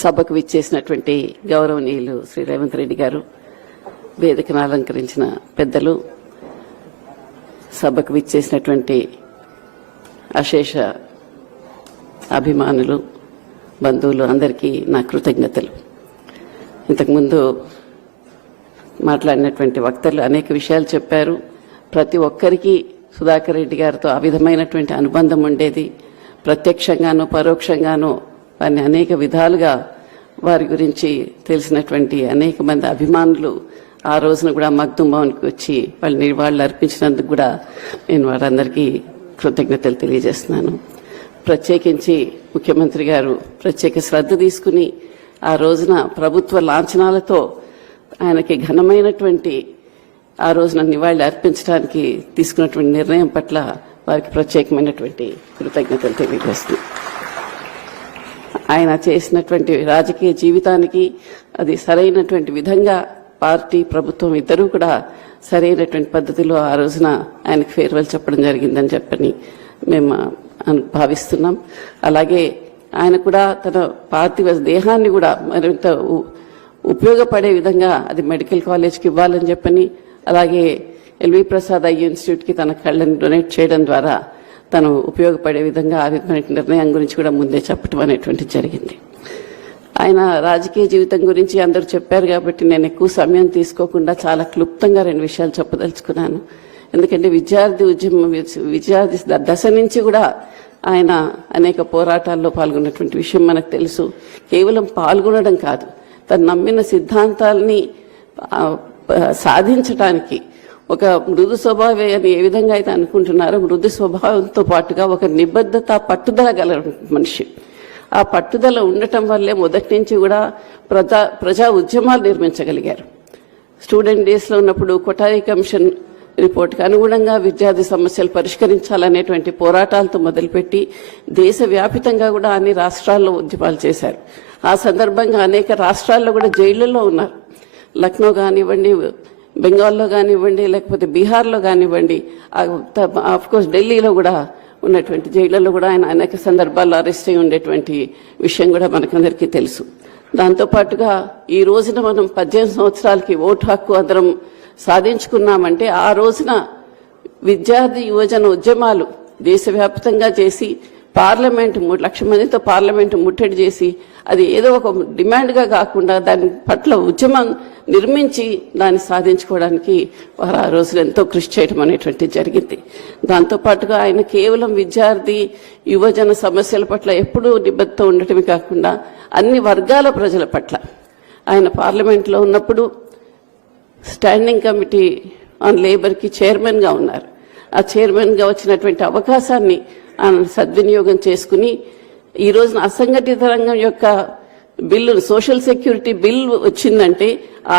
సభకు విచ్చేసినటువంటి గౌరవనీయులు శ్రీ రేవంత్ రెడ్డి గారు వేదికను అలంకరించిన పెద్దలు సభకు విచ్చేసినటువంటి అశేష అభిమానులు బంధువులు అందరికీ నా కృతజ్ఞతలు. ఇంతకుముందు మాట్లాడినటువంటి వక్తలు అనేక విషయాలు చెప్పారు. ప్రతి ఒక్కరికి సుధాకర్ రెడ్డి గారితో ఆ విధమైనటువంటి అనుబంధం ఉండేది. ప్రత్యక్షంగానూ పరోక్షంగానూ వారిని అనేక విధాలుగా వారి గురించి తెలిసినటువంటి అనేక మంది అభిమానులు ఆ రోజున కూడా మగ్దుం భవన్కి వచ్చి వాళ్ళ నివాళులు అర్పించినందుకు కూడా నేను వారందరికీ కృతజ్ఞతలు తెలియజేస్తున్నాను. ప్రత్యేకించి ముఖ్యమంత్రి గారు ప్రత్యేక శ్రద్ధ తీసుకుని ఆ రోజున ప్రభుత్వ లాంఛనాలతో ఆయనకి ఘనమైనటువంటి ఆ రోజున నివాళులు అర్పించడానికి తీసుకున్నటువంటి నిర్ణయం పట్ల వారికి ప్రత్యేకమైనటువంటి కృతజ్ఞతలు తెలియజేస్తుంది ఆయన చేసినటువంటి రాజకీయ జీవితానికి అది సరైనటువంటి విధంగా పార్టీ ప్రభుత్వం ఇద్దరూ కూడా సరైనటువంటి పద్ధతిలో ఆ రోజున ఆయనకు ఫేర్వెల్ చెప్పడం జరిగిందని చెప్పని మేము భావిస్తున్నాం. అలాగే ఆయన కూడా తన పార్థివ దేహాన్ని కూడా మరింత ఉ- ఉపయోగపడే విధంగా అది మెడికల్ కాలేజ్కి ఇవ్వాలని చెప్పని అలాగే ఎల్వి ప్రసాద్ ఐ ఇన్స్టిట్యూట్కి తన కళ్ళని డొనేట్ చేయడం ద్వారా తను ఉపయోగపడే విధంగా ఆ విధమైన నిర్ణయం గురించి కూడా ముందే చెప్పడం అనేటువంటి జరిగింది. ఆయన రాజకీయ జీవితం గురించి అందరూ చెప్పారు కాబట్టి నేను ఎక్కువ సమయం తీసుకోకుండా చాలా క్లుప్తంగా రెండు విషయాలు చెప్పదలుచుకున్నాను. ఎందుకంటే విద్యార్థి ఉద్యమం విద్యార్థి ద- దశ నుంచి కూడా ఆయన అనేక పోరాటాల్లో పాల్గొన్నటువంటి విషయం మనకు తెలుసు. కేవలం పాల్గొనడం కాదు తను నమ్మిన సిద్ధాంతాలని సాధించటానికి సాధించడానికి ఒక మృదు స్వభావే అని ఏ విధంగా అయితే అనుకుంటున్నారో మృదు స్వభావంతో పాటుగా ఒక నిబద్ధత పట్టుదల గల మనిషి. ఆ పట్టుదల ఉండటం వల్లే మొదటి నుంచి కూడా ప్రజా ప్రజా ఉద్యమాలు నిర్మించగలిగారు. స్టూడెంట్ డేస్లో ఉన్నప్పుడు కొటాయి కమిషన్ రిపోర్ట్కి అనుగుణంగా విద్యార్థి సమస్యలు పరిష్కరించాలనేటువంటి పోరాటాలతో మొదలుపెట్టి దేశవ్యాపితంగా కూడా అన్ని రాష్ట్రాల్లో ఉద్యమాలు చేశారు. ఆ సందర్భంగా అనేక రాష్ట్రాల్లో కూడా జైళ్ళలో ఉన్నారు. లక్నో కానివ్వండి బెంగాల్లో కానివ్వండి లేకపోతే బీహార్లో కానివ్వండి ఆఫ్ కోర్స్ ఢిల్లీలో కూడా ఉన్నటువంటి జైళ్ళలో కూడా ఆయన అనేక సందర్భాల్లో అరెస్ట్ అయి ఉండేటువంటి విషయం కూడా మనకందరికీ తెలుసు. దాంతోపాటుగా ఈ రోజున మనం పద్దెనిమిది సంవత్సరాలకి ఓటు హక్కు అందరం సాధించుకున్నామంటే ఆ రోజున విద్యార్థి యువజన ఉద్యమాలు దేశవ్యాప్తంగా చేసి పార్లమెంట్ మూడు లక్ష మందితో పార్లమెంట్ ముట్టడి చేసి అది ఏదో ఒక డిమాండ్గా కాకుండా దాని పట్ల ఉద్యమం నిర్మించి దాన్ని సాధించుకోవడానికి వారు ఆ రోజులు ఎంతో కృషి చేయడం అనేటువంటి జరిగింది. దాంతోపాటుగా ఆయన కేవలం విద్యార్థి యువజన సమస్యల పట్ల ఎప్పుడూ నిబద్ధత ఉండటమే కాకుండా అన్ని వర్గాల ప్రజల పట్ల. ఆయన పార్లమెంట్లో ఉన్నప్పుడు స్టాండింగ్ కమిటీ ఆన్ లేబర్కి చైర్మన్గా ఉన్నారు. ఆ చైర్మన్గా వచ్చినటువంటి అవకాశాన్ని సద్వినియోగం చేసుకుని ఈ రోజున అసంఘటిత రంగం యొక్క బిల్లు సోషల్ సెక్యూరిటీ బిల్ వచ్చిందంటే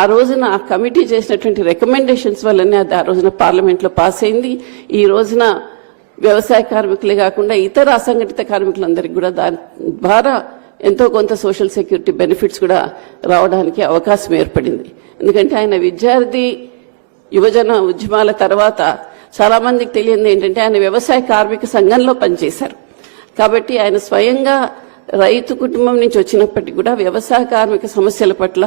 ఆ రోజున ఆ కమిటీ చేసినటువంటి రికమెండేషన్స్ వల్లనే అది ఆ రోజున పార్లమెంట్లో పాస్ అయింది. ఈ రోజున వ్యవసాయ కార్మికులే కాకుండా ఇతర అసంఘటిత కార్మికులందరికీ కూడా దాని ద్వారా ఎంతో కొంత సోషల్ సెక్యూరిటీ బెనిఫిట్స్ కూడా రావడానికి అవకాశం ఏర్పడింది. ఎందుకంటే ఆయన విద్యార్థి యువజన ఉద్యమాల తర్వాత చాలా మందికి తెలియంది ఏంటంటే ఆయన వ్యవసాయ కార్మిక సంఘంలో పనిచేశారు. కాబట్టి ఆయన స్వయంగా రైతు కుటుంబం నుంచి వచ్చినప్పటికీ కూడా వ్యవసాయ కార్మిక సమస్యల పట్ల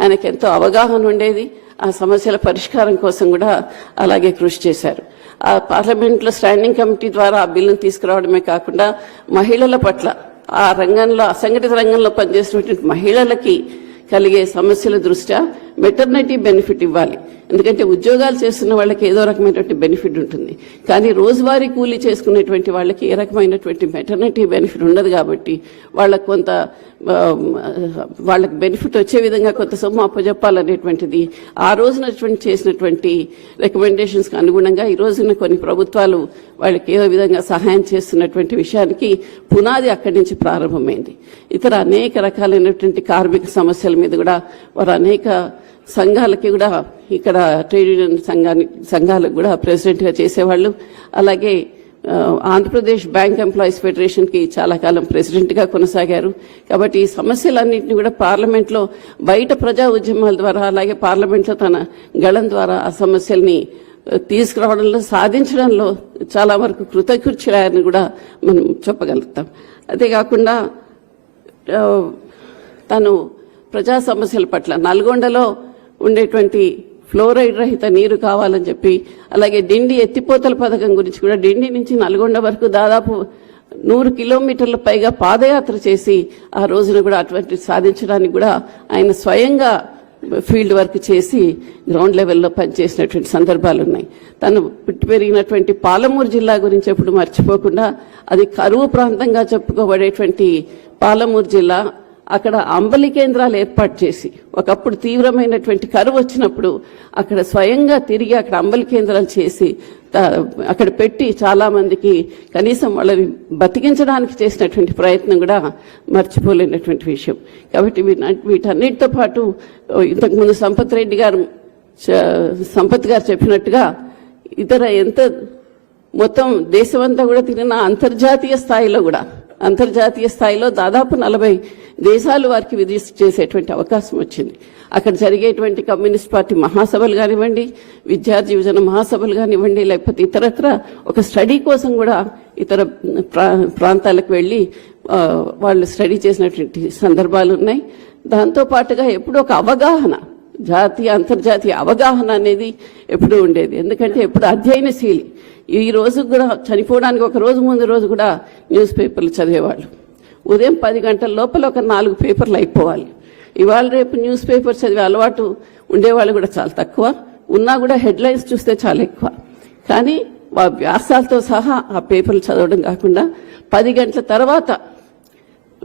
ఆయనకు ఎంతో అవగాహన ఉండేది. ఆ సమస్యల పరిష్కారం కోసం కూడా అలాగే కృషి చేశారు. ఆ పార్లమెంట్లో స్టాండింగ్ కమిటీ ద్వారా ఆ బిల్లును తీసుకురావడమే కాకుండా మహిళల పట్ల ఆ రంగంలో అసంఘటిత రంగంలో పనిచేసినటువంటి మహిళలకి కలిగే సమస్యల దృష్ట్యా మెటర్నిటీ బెనిఫిట్ ఇవ్వాలి. ఎందుకంటే ఉద్యోగాలు చేస్తున్న వాళ్ళకి ఏదో రకమైనటువంటి బెనిఫిట్ ఉంటుంది. కానీ రోజువారీ కూలీ చేసుకునేటువంటి వాళ్ళకి ఏ రకమైనటువంటి మెటర్నిటీ బెనిఫిట్ ఉండదు కాబట్టి వాళ్ళకు కొంత వాళ్ళకి బెనిఫిట్ వచ్చే విధంగా కొంత సొమ్ము అప్పజెప్పాలనేటువంటిది ఆ రోజునటువంటి చేసినటువంటి రికమెండేషన్స్కి అనుగుణంగా ఈ రోజున కొన్ని ప్రభుత్వాలు వాళ్ళకి ఏదో విధంగా సహాయం చేస్తున్నటువంటి విషయానికి పునాది అక్కడి నుంచి ప్రారంభమైంది. ఇతర అనేక రకాలైనటువంటి కార్మిక సమస్యల మీద కూడా వారు అనేక సంఘాలకి కూడా ఇక్కడ ట్రేడ్ యూనియన్ సంఘానికి సంఘాలకు కూడా ప్రెసిడెంట్గా చేసేవాళ్ళు. అలాగే ఆంధ్రప్రదేశ్ బ్యాంక్ ఎంప్లాయీస్ ఫెడరేషన్కి చాలా కాలం ప్రెసిడెంట్గా కొనసాగారు. కాబట్టి ఈ సమస్యలన్నింటినీ కూడా పార్లమెంట్లో బయట ప్రజా ఉద్యమాల ద్వారా అలాగే పార్లమెంట్లో తన గళం ద్వారా ఆ సమస్యల్ని తీసుకురావడంలో సాధించడంలో చాలా వరకు కృతకృత్యులని కూడా మనం చెప్పగలుగుతాం. అంతేకాకుండా తను ప్రజా సమస్యల పట్ల నల్గొండలో ఉండేటువంటి ఫ్లోరైడ్ రహిత నీరు కావాలని చెప్పి అలాగే డిండి ఎత్తిపోతల పథకం గురించి కూడా డిండి నుంచి నల్గొండ వరకు దాదాపు నూరు కిలోమీటర్ల పైగా పాదయాత్ర చేసి ఆ రోజున కూడా అటువంటి సాధించడానికి కూడా ఆయన స్వయంగా ఫీల్డ్ వర్క్ చేసి గ్రౌండ్ లెవెల్లో పనిచేసినటువంటి సందర్భాలు ఉన్నాయి. తను పుట్టి పెరిగినటువంటి పాలమూరు జిల్లా గురించి ఎప్పుడు మర్చిపోకుండా అది కరువు ప్రాంతంగా చెప్పుకోబడేటువంటి పాలమూరు జిల్లా అక్కడ అంబలి కేంద్రాలు ఏర్పాటు చేసి ఒకప్పుడు తీవ్రమైనటువంటి కరువు వచ్చినప్పుడు అక్కడ స్వయంగా తిరిగి అక్కడ అంబలి కేంద్రాలు చేసి అక్కడ పెట్టి చాలా మందికి కనీసం వాళ్ళని బతికించడానికి చేసినటువంటి ప్రయత్నం కూడా మర్చిపోలేనటువంటి విషయం. కాబట్టి వీటన్నిటితో పాటు ఇంతకుముందు సంపత్ రెడ్డి గారు చ- సంపత్ గారు చెప్పినట్టుగా ఇతర ఎంత మొత్తం దేశమంతా కూడా తిరిగిన అంతర్జాతీయ స్థాయిలో కూడా అంతర్జాతీయ స్థాయిలో దాదాపు నలభై దేశాలు వారికి విజిట్ చేసేటువంటి అవకాశం వచ్చింది. అక్కడ జరిగేటువంటి కమ్యూనిస్ట్ పార్టీ మహాసభలు కానివ్వండి విద్యార్థి యువజన మహాసభలు కానివ్వండి లేకపోతే ఇతరత్ర ఒక స్టడీ కోసం కూడా ఇతర ప్రా- ప్రాంతాలకు వెళ్ళి వాళ్ళు స్టడీ చేసినటువంటి సందర్భాలు ఉన్నాయి. దాంతో పాటుగా ఎప్పుడు ఒక అవగాహన జాతీయ అంతర్జాతీయ అవగాహన అనేది ఎప్పుడూ ఉండేది. ఎందుకంటే ఎప్పుడు అధ్యయనశీలి ఈ రోజు కూడా చనిపోవడానికి ఒక రోజు ముందు రోజు కూడా న్యూస్ పేపర్లు చదివేవాళ్ళు. ఉదయం పది గంటల లోపల ఒక నాలుగు పేపర్లు అయిపోవాలి. ఇవాళ రేపు న్యూస్ పేపర్ చదివే అలవాటు ఉండేవాళ్ళు కూడా చాలా తక్కువ. ఉన్నా కూడా హెడ్లైన్స్ చూస్తే చాలా ఎక్కువ. కానీ వా వ్యాసాలతో సహా ఆ పేపర్లు చదవడం కాకుండా పది గంటల తర్వాత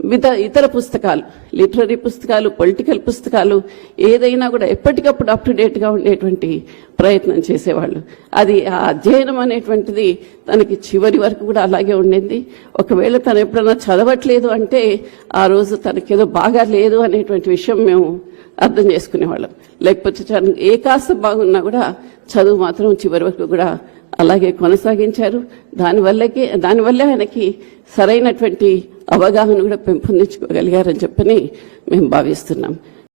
మిగతా ఇతర పుస్తకాలు లిటరరీ పుస్తకాలు పొలిటికల్ పుస్తకాలు ఏదైనా కూడా ఎప్పటికప్పుడు అప్ టు డేట్గా ఉండేటువంటి ప్రయత్నం చేసేవాళ్ళు. అది ఆ అధ్యయనం అనేటువంటిది తనకి చివరి వరకు కూడా అలాగే ఉండింది. ఒకవేళ తను ఎప్పుడైనా చదవట్లేదు అంటే ఆ రోజు తనకేదో బాగా లేదు అనేటువంటి విషయం మేము అర్థం చేసుకునేవాళ్ళం. లేకపోతే తను ఏ కాస్త బాగున్నా కూడా చదువు మాత్రం చివరి వరకు కూడా అలాగే కొనసాగించారు. దానివల్లకే దానివల్లే ఆయనకి సరైనటువంటి అవగాహన కూడా పెంపొందించుకోగలిగారని చెప్పని మేము భావిస్తున్నాం.